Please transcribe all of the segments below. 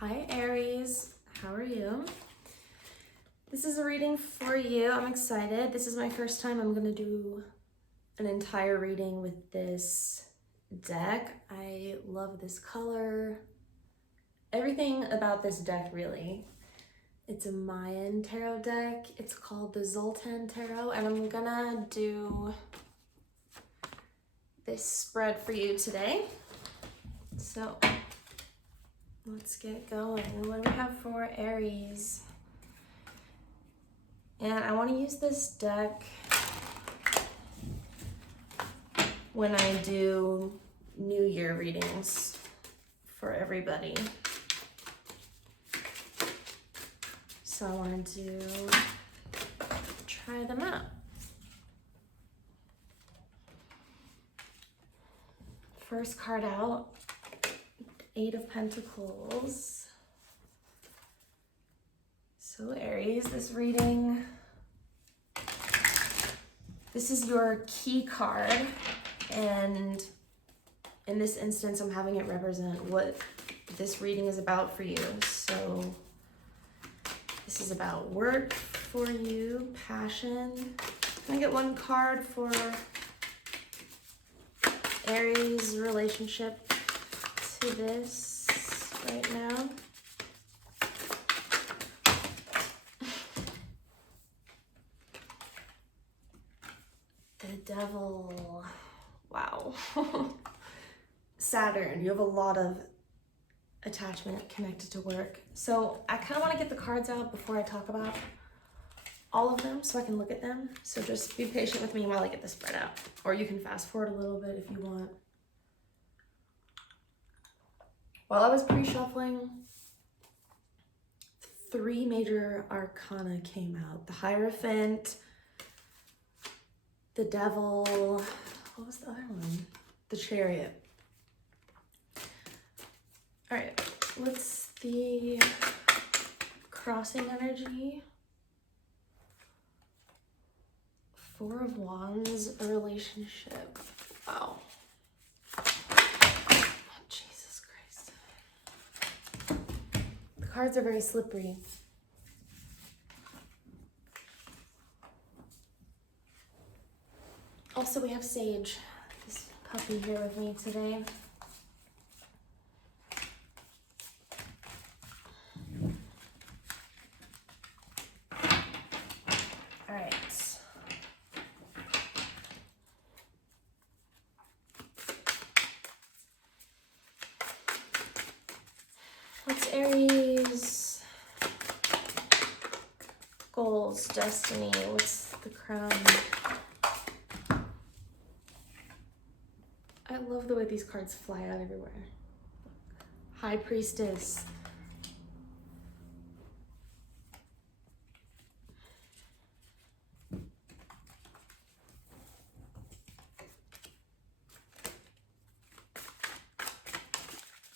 Hi Aries, how are you? This is a reading for you. I'm excited. This is my first time I'm gonna do an entire reading with this deck. I love this color. Everything about this deck, really. It's a Mayan tarot deck. It's called the Zoltan Tarot, and I'm gonna do this spread for you today. So let's get going. What do we have for Aries? And I want to use this deck when I do New Year readings for everybody. So I wanted to try them out. First card out, Eight of Pentacles. So Aries, this reading, this is your key card, and in this instance, I'm having it represent what this reading is about for you. So this is about work for you, passion. Can I get one card for Aries' relationship to this right now? The Devil. Wow. Saturn, you have a lot of attachment connected to work. So I kind of want to get the cards out before I talk about all of them so I can look at them. So just be patient with me while I get the spread out. Or you can fast forward a little bit if you want. While I was pre-shuffling, 3 major arcana came out. The Hierophant, the Devil, what was the other one? The Chariot. All right, what's the crossing energy? 4 of Wands, a relationship. Wow. Jesus Christ. The cards are very slippery. Also, we have Sage, this puppy here with me today. All right. What's Aries' goals, destiny? What's the crown? I love the way these cards fly out everywhere. High Priestess.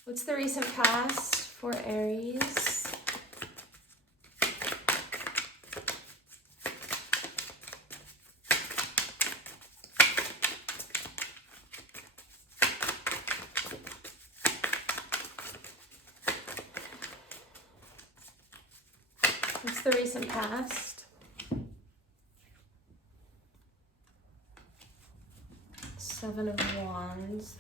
What's the recent past for Aries? What's the recent past? Seven of Wands.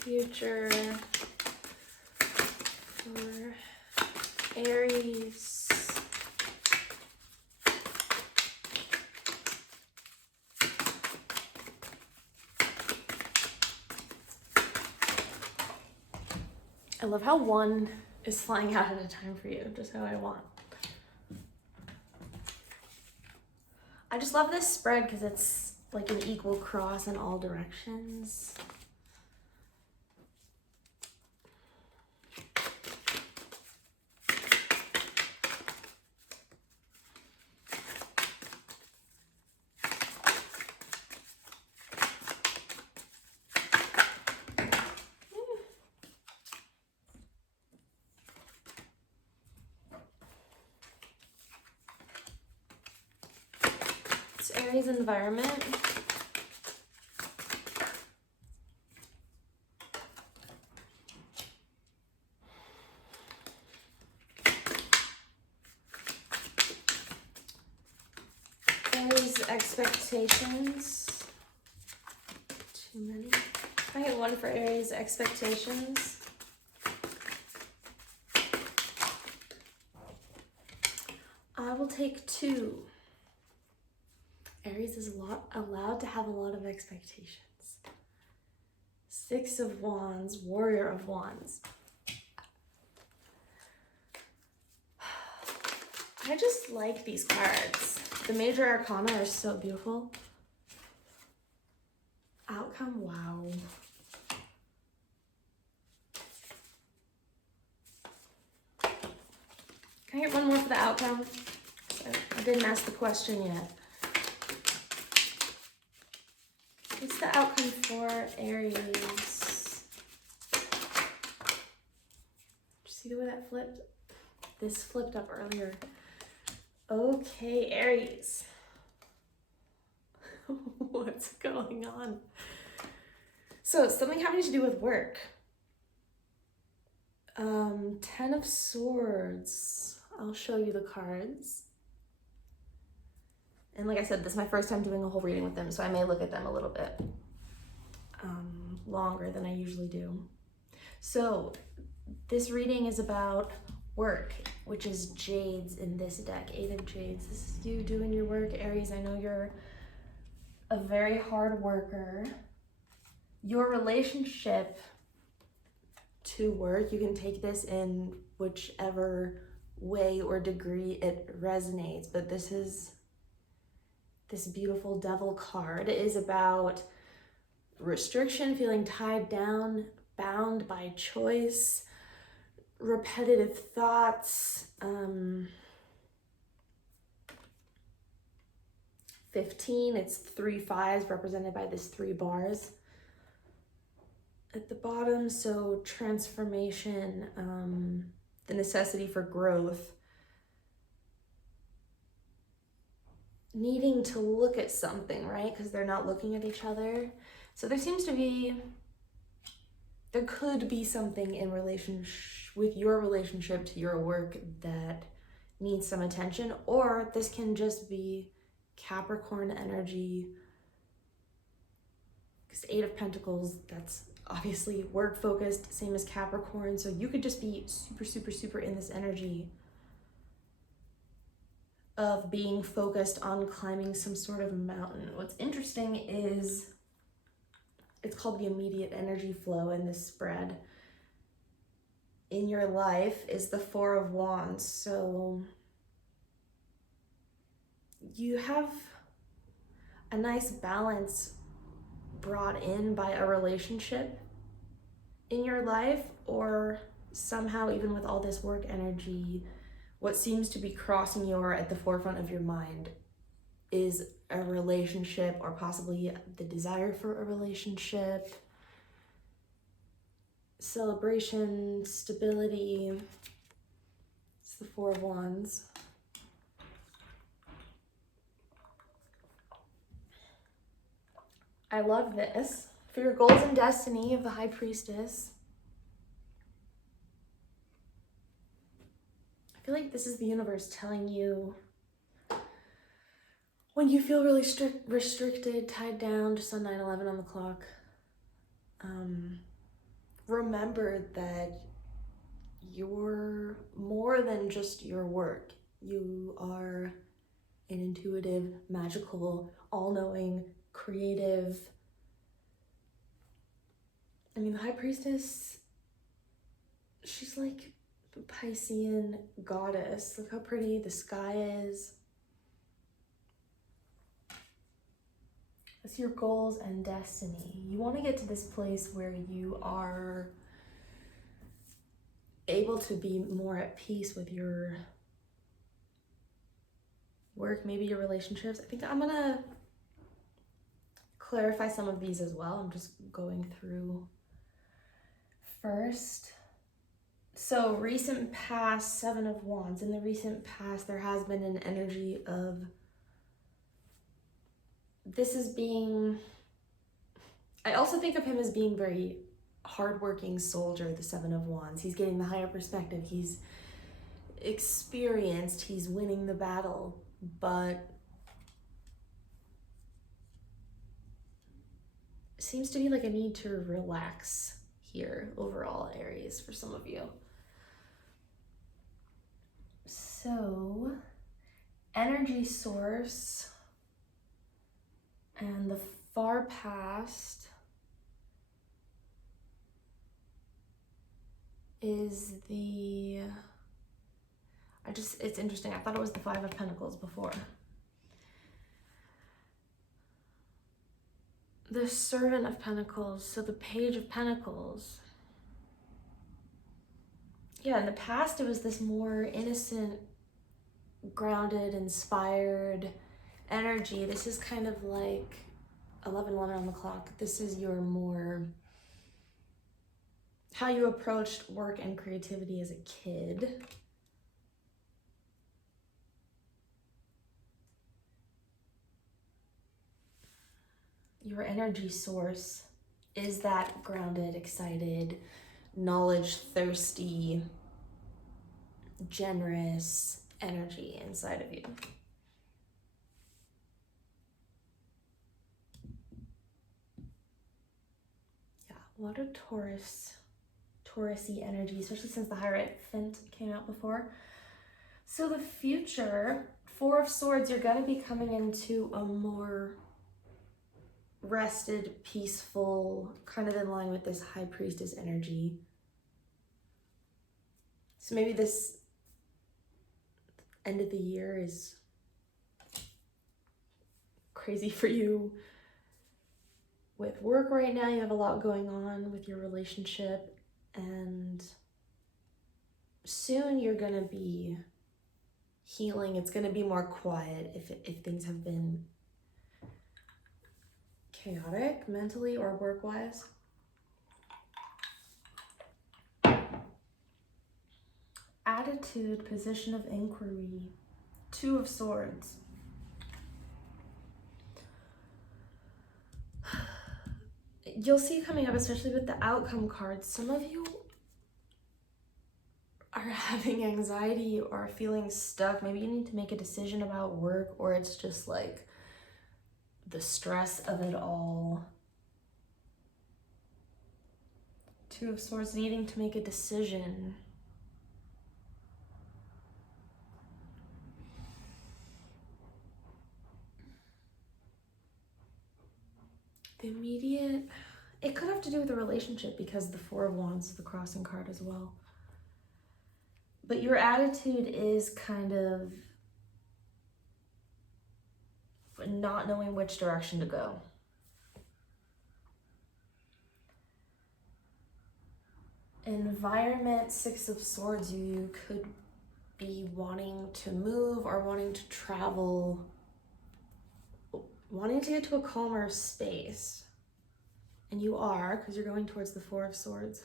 Future for Aries. I love how one is flying out at a time for you, just how I want. I just love this spread because it's like an equal cross in all directions. Aries environment. Aries expectations. Too many. I get one for Aries expectations. I will take 2. Aries is allowed to have a lot of expectations. 6 of Wands, Warrior of Wands. I just like these cards. The major arcana are so beautiful. Outcome, wow. Can I get one more for the outcome? I didn't ask the question yet. What's the outcome for Aries? Did you see the way that flipped? This flipped up earlier. Okay, Aries. What's going on? So it's something having to do with work. 10 of Swords. I'll show you the cards. And like I said, this is my first time doing a whole reading with them, so I may look at them a little bit longer than I usually do. So this reading is about work, which is Jades in this deck, 8 of Jades. This is you doing your work, Aries. I know you're a very hard worker. Your relationship to work, you can take this in whichever way or degree it resonates, but this beautiful Devil card is about restriction, feeling tied down, bound by choice, repetitive thoughts. 15, it's 3 5s represented by this 3 bars at the bottom. So transformation, the necessity for growth, needing to look at something, right? Because they're not looking at each other. So there could be something in with your relationship to your work that needs some attention, or this can just be Capricorn energy, because 8 of Pentacles, that's obviously work focused, same as Capricorn. So you could just be super, super, super in this energy of being focused on climbing some sort of mountain. What's interesting is it's called the immediate energy flow, and this spread in your life is the 4 of Wands. So you have a nice balance brought in by a relationship in your life, or somehow even with all this work energy, what seems to be crossing you or at the forefront of your mind is a relationship, or possibly the desire for a relationship, celebration, stability. It's the 4 of Wands. I love this. For your goals and destiny of the High Priestess. I feel like this is the universe telling you, when you feel really restricted, tied down, just on 9/11 on the clock, remember that you're more than just your work. You are an intuitive, magical, all-knowing, creative. I mean, the High Priestess, she's like a Piscean goddess. Look how pretty the sky is. That's your goals and destiny. You want to get to this place where you are able to be more at peace with your work, maybe your relationships. I think I'm gonna clarify some of these as well. I'm just going through first. So recent past, 7 of Wands. In the recent past, there has been an energy of this is being, I also think of him as being very hardworking soldier, the Seven of Wands. He's getting the higher perspective. He's experienced. He's winning the battle, but seems to be like a need to relax here overall, Aries, for some of you. So, energy source and the far past is the, it's interesting. I thought it was the Five of Pentacles before. The Servant of Pentacles, so the Page of Pentacles. Yeah, in the past it was this more innocent, grounded, inspired energy. This is kind of like 11:11 on the clock. This is your more, how you approached work and creativity as a kid. Your energy source is that grounded, excited, knowledge-thirsty, generous energy inside of you. Yeah, a lot of Taurus-y energy, especially since the Hierophant came out before. So the future, Four of Swords, you're going to be coming into a more rested, peaceful, kind of in line with this High Priestess energy. So maybe this end of the year is crazy for you with work right now. You have a lot going on with your relationship, and soon you're gonna be healing. It's gonna be more quiet if things have been chaotic mentally or work-wise. Attitude, position of inquiry, Two of Swords. You'll see coming up, especially with the outcome cards, some of you are having anxiety or feeling stuck. Maybe you need to make a decision about work, or it's just like the stress of it all. Two of Swords, needing to make a decision. The immediate, it could have to do with a relationship because the Four of Wands is the crossing card as well. But your attitude is kind of not knowing which direction to go. Environment, Six of Swords, you could be wanting to move or wanting to travel, wanting to get to a calmer space. And you are, because you're going towards the Four of Swords.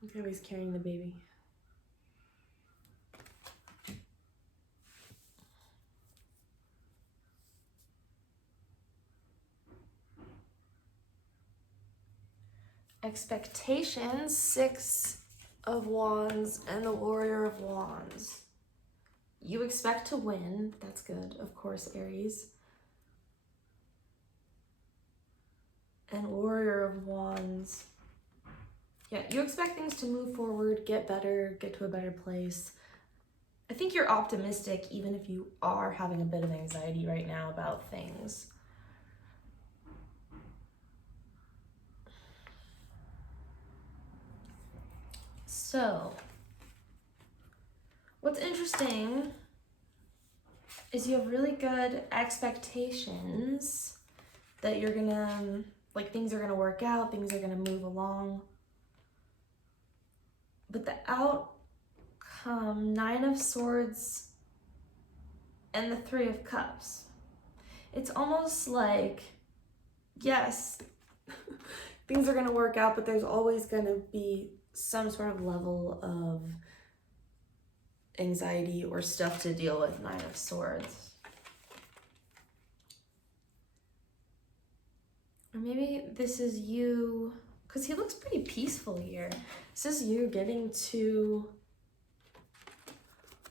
Look how he's carrying the baby. Expectations, Six of Wands and the Warrior of Wands. You expect to win. That's good, of course, Aries. And Warrior of Wands. Yeah, you expect things to move forward, get better, get to a better place. I think you're optimistic even if you are having a bit of anxiety right now about things. So, what's interesting is you have really good expectations that you're gonna, like, things are gonna work out, things are gonna move along. But the outcome, Nine of Swords and the Three of Cups. It's almost like, yes, things are gonna work out, but there's always gonna be some sort of level of anxiety or stuff to deal with, Nine of Swords. Or maybe this is you, because he looks pretty peaceful here. This is you getting to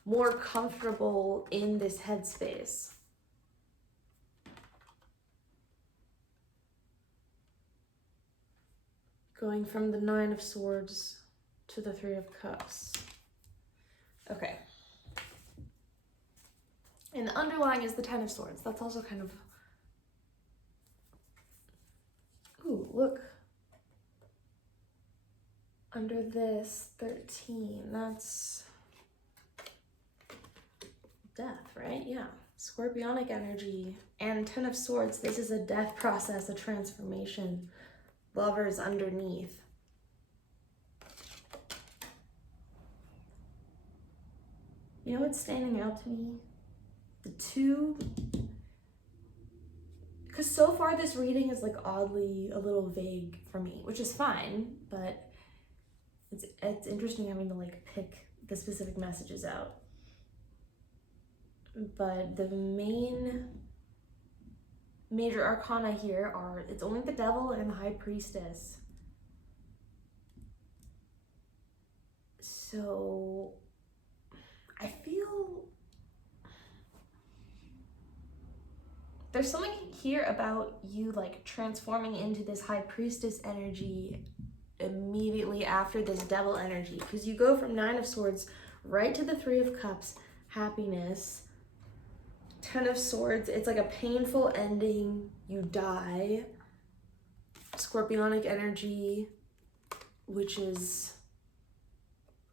more comfortable in this headspace. Going from the Nine of Swords to the Three of Cups. Okay. And the underlying is the Ten of Swords. That's also kind of... Ooh, look. Under this, 13. That's... death, right? Yeah. Scorpionic energy. And Ten of Swords, this is a death process, a transformation. Lovers underneath. You know what's standing out to me? The two, because so far this reading is like oddly a little vague for me, which is fine, but it's interesting having to like pick the specific messages out. But the main major arcana here are, it's only the Devil and the High Priestess. So I feel there's something here about you like transforming into this High Priestess energy immediately after this Devil energy, because you go from Nine of Swords right to the Three of Cups, happiness. Ten of Swords, it's like a painful ending, you die. Scorpionic energy, which is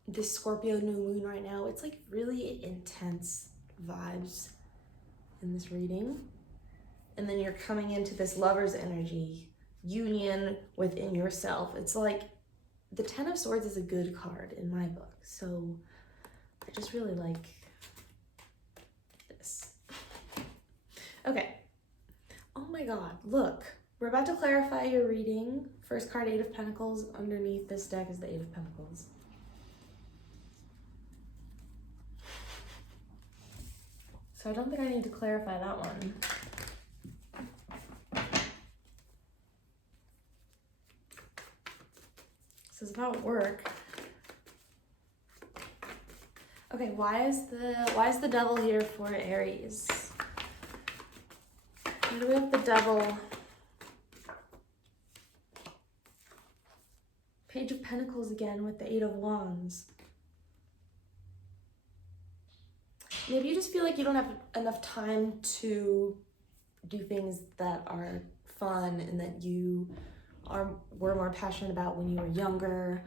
this Scorpio new moon right now. It's like really intense vibes in this reading. And then you're coming into this Lover's energy, union within yourself. It's like the Ten of Swords is a good card in my book. So I just really like this. Okay. Oh my God, look. We're about to clarify your reading. First card, Eight of Pentacles. Underneath this deck is the Eight of Pentacles. So I don't think I need to clarify that one. This is about work. Okay, why is the Devil here for Aries? Why do we have the Devil? Page of Pentacles again with the Eight of Wands. Maybe you just feel like you don't have enough time to do things that are fun and that you were more passionate about when you were younger.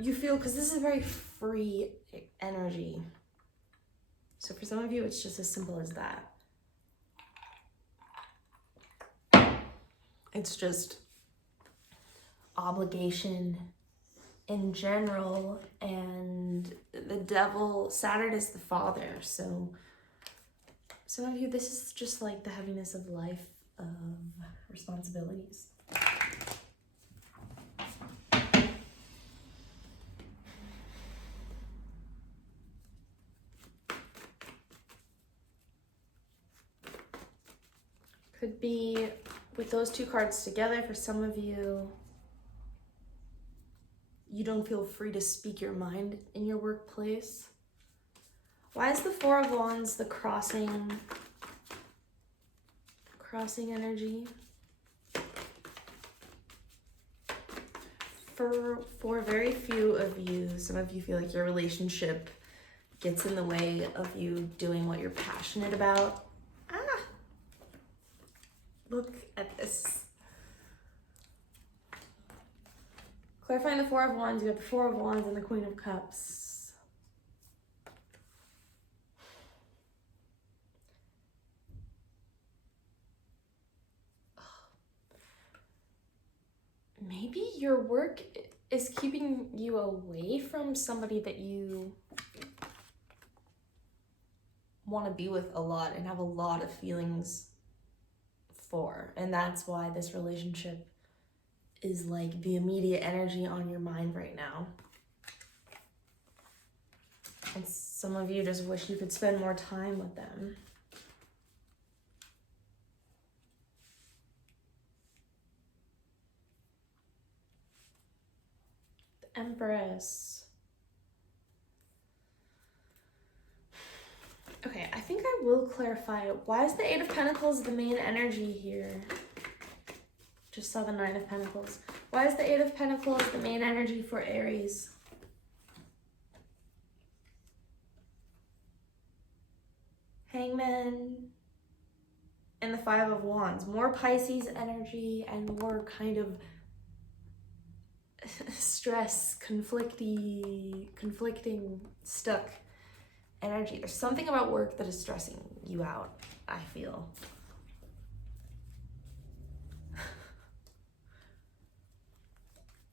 You feel, because this is a very free energy. So for some of you, it's just as simple as that. It's just obligation in general, and the Devil, Saturn is the father. So some of you, this is just like the heaviness of life, of responsibilities. Could be with those two cards together, for some of you, you don't feel free to speak your mind in your workplace. Why is the Four of Wands the crossing energy? For very few of you, some of you feel like your relationship gets in the way of you doing what you're passionate about. Look at this. Clarifying the Four of Wands, you have the Four of Wands and the Queen of Cups. Maybe your work is keeping you away from somebody that you want to be with a lot and have a lot of feelings for. And that's why this relationship is like the immediate energy on your mind right now. And some of you just wish you could spend more time with them. The Empress. Okay, I think I will clarify. Why is the Eight of Pentacles the main energy here? Just saw the Nine of Pentacles. Why is the Eight of Pentacles the main energy for Aries? Hangman and the Five of Wands. More Pisces energy and more kind of stress, conflicting, stuck energy. There's something about work that is stressing you out, I feel.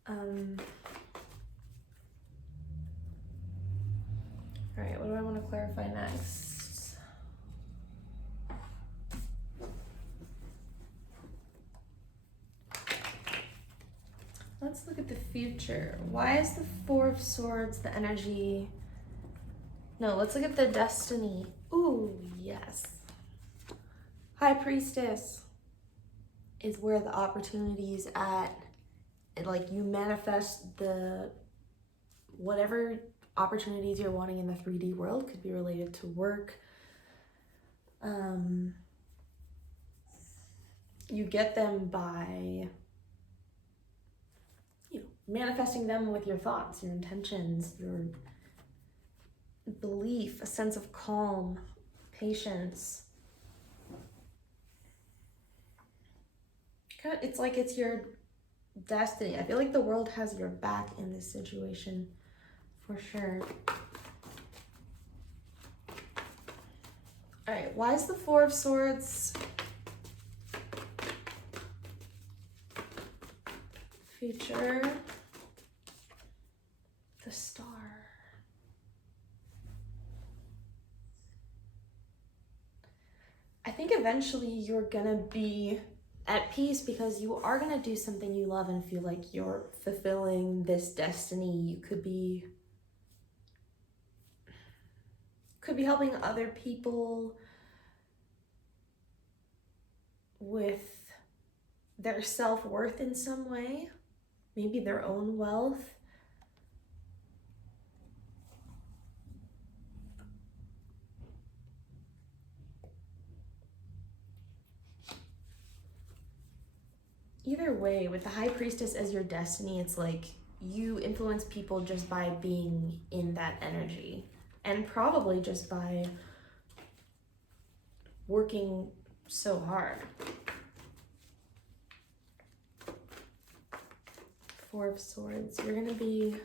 All right, what do I want to clarify next? Let's look at the future. Why is the Four of Swords the energy? No, let's look at the destiny. Ooh, yes. High Priestess is where the opportunity is at. Like you manifest the whatever opportunities you're wanting in the 3D world. Could be related to work. You get them by manifesting them with your thoughts, your intentions, your belief, a sense of calm, patience. It's like it's your destiny. I feel like the world has your back in this situation, for sure. All right, why is the Four of Swords future? The Star. I think eventually you're gonna be at peace because you are gonna do something you love and feel like you're fulfilling this destiny. You could be helping other people with their self-worth in some way, maybe their own wealth. Either way, with the High Priestess as your destiny, it's like you influence people just by being in that energy, and probably just by working so hard. Four of Swords, you're gonna be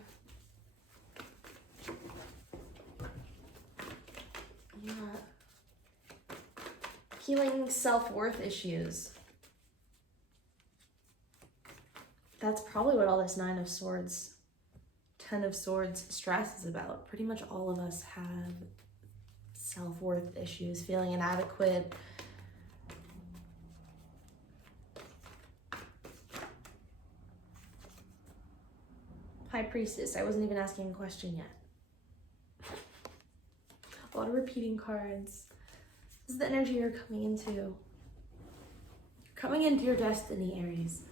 healing self-worth issues. That's probably what all this Nine of Swords, Ten of Swords stress is about. Pretty much all of us have self-worth issues, feeling inadequate. High Priestess, I wasn't even asking a question yet. A lot of repeating cards. This is the energy you're coming into. You're coming into your destiny, Aries.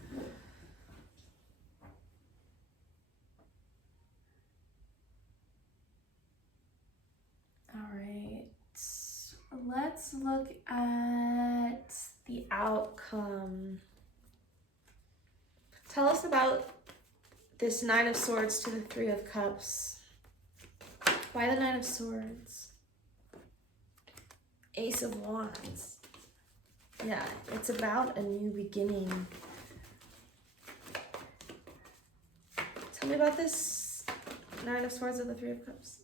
Let's look at the outcome. Tell us about this Nine of Swords to the Three of Cups. Why the Nine of Swords? Ace of Wands. Yeah, it's about a new beginning. Tell me about this Nine of Swords and the Three of Cups.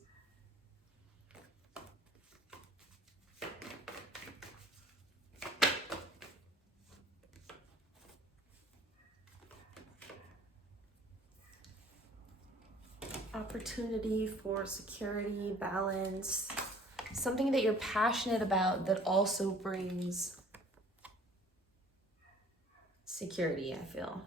Opportunity for security, balance, something that you're passionate about that also brings security, I feel.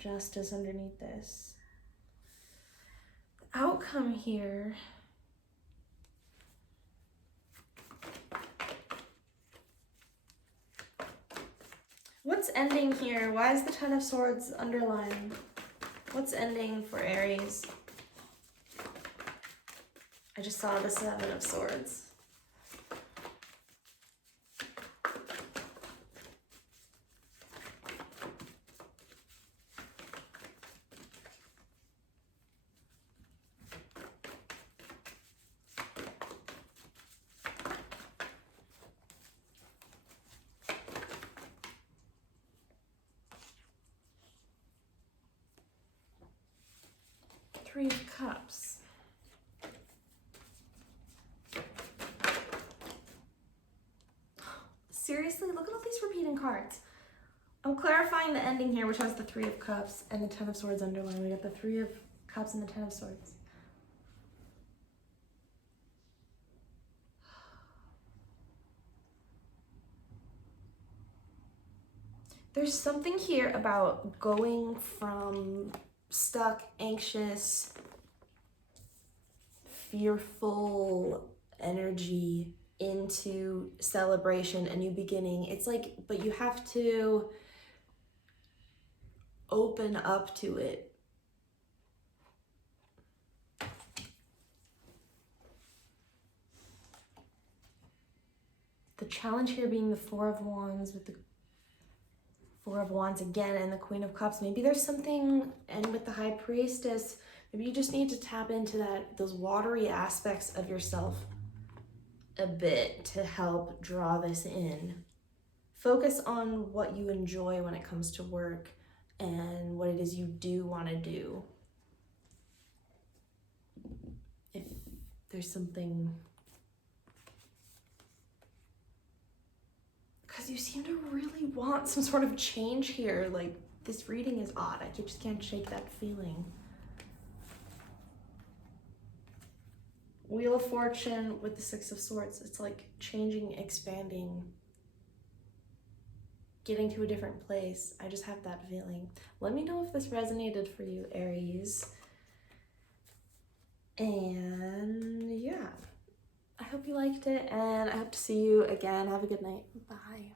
Justice underneath this. The outcome here. What's ending here? Why is the Ten of Swords underlined? What's ending for Aries? I just saw the Seven of Swords. Three of Cups. Seriously, look at all these repeating cards. I'm clarifying the ending here, which has the Three of Cups and the Ten of Swords underlined. We got the Three of Cups and the Ten of Swords. There's something here about going from stuck, anxious, fearful energy into celebration, a new beginning. It's like, but you have to open up to it. The challenge here being the Four of Wands with the Four of Wands again and the Queen of Cups. Maybe there's something, and with the High Priestess, maybe you just need to tap into those watery aspects of yourself a bit to help draw this in. Focus on what you enjoy when it comes to work and what it is you do want to do. If there's something, because you seem to really want some sort of change here. Like, this reading is odd. I just can't shake that feeling. Wheel of Fortune with the Six of Swords. It's like changing, expanding, getting to a different place. I just have that feeling. Let me know if this resonated for you, Aries. And yeah, I hope you liked it, and I hope to see you again. Have a good night. Bye.